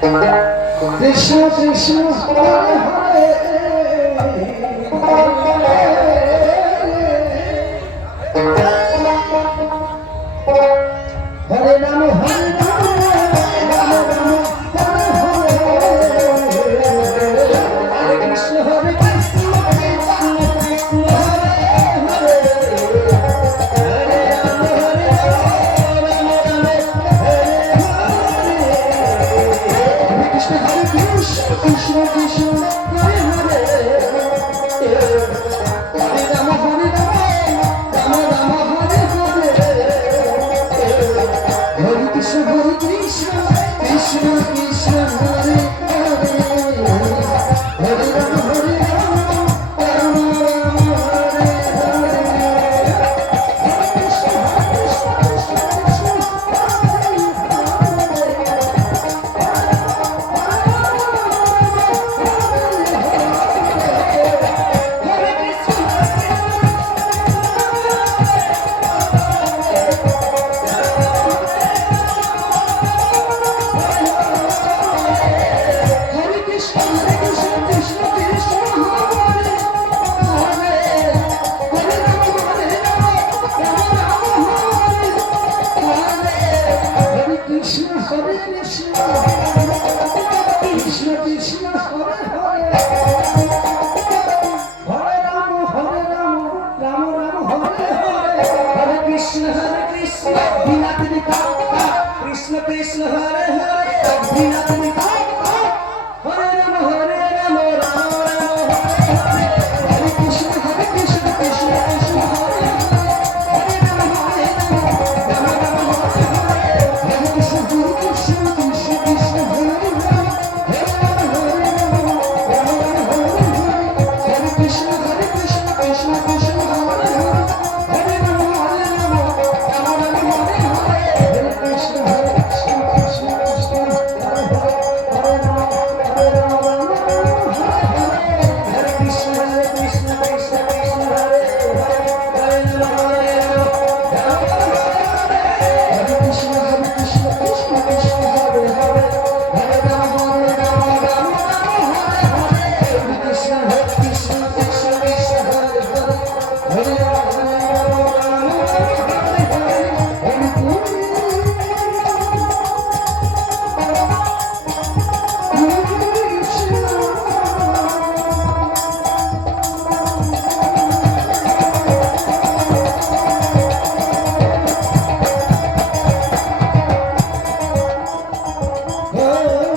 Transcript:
Krishna Krishna Hare Hare Hare Ram Hare Ram Ram Ram Hare Hare Hare Krishna Hare Krishna Krishna Krishna Hare Hare Hare Ram Ram Ram Hare Hare Krishna Hare Krishna Krishna Krishna Hare Hare Hare Ram Ram Ram Hare Hare Hare Krishna Krishna Krishna Krishna Hare Hare Hare Ram Ram Ram Hare Hare Hare Krishna Krishna Krishna Hare Krishna Krishna Hare Hare Hare Rama Hare Rama Rama Rama Hare Hare Krishna Krishna Krishna Hare Hare Rama Hare Rama Rama Rama Hare Hare Hare Krishna Krishna Krishna Krishna Hare Rama Hare Rama Hare Rama Rama Rama Hare Hare Hare Krishna Krishna Krishna Hare Hare Hare Rama Hare Rama Rama Rama Hare Hare Hare Krishna Oh